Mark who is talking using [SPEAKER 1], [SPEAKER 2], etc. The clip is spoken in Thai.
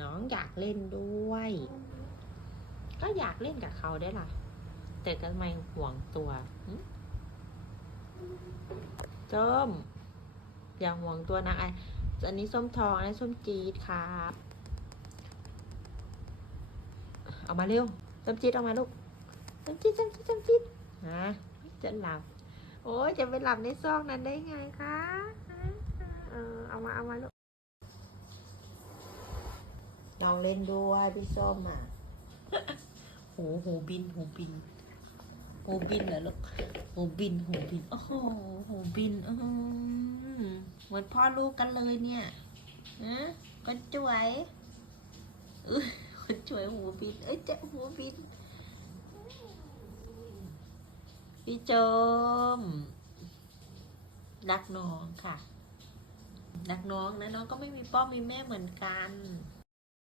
[SPEAKER 1] น้องอยากเล่นด้วย ก็อยากเล่นกับเขาได้ล่ะ แต่ทำไมห่วงตัวส้มอย่าห่วงตัวนะไออันนี้ส้มทองอันนี้ส้มจี๊ดครับเอามาเร็วส้มจี๊ดเอามาลูกส้มจี๊ดส้มจี๊ดส้มจี๊ดฮะจะหลับ โอ้ยจะไปหลับในซอกนั้นได้ไงคะ เออเอามาเอามาลูก ลองเล่นด้วยพี่ส้มอะหูหูบินหูบินหูบินเหรอลูกหูบินหูบินโอ้โหหูบินอือเหมือนพ่อลูกกันเลยเนี่ยนะคนจ่วยเออคนจ่วยหูบิน เอ้ยเจ๊ะหูบิน พี่โจม รักน้องค่ะ รักน้องนะน้องก็ไม่มีพ่อมีแม่เหมือนกัน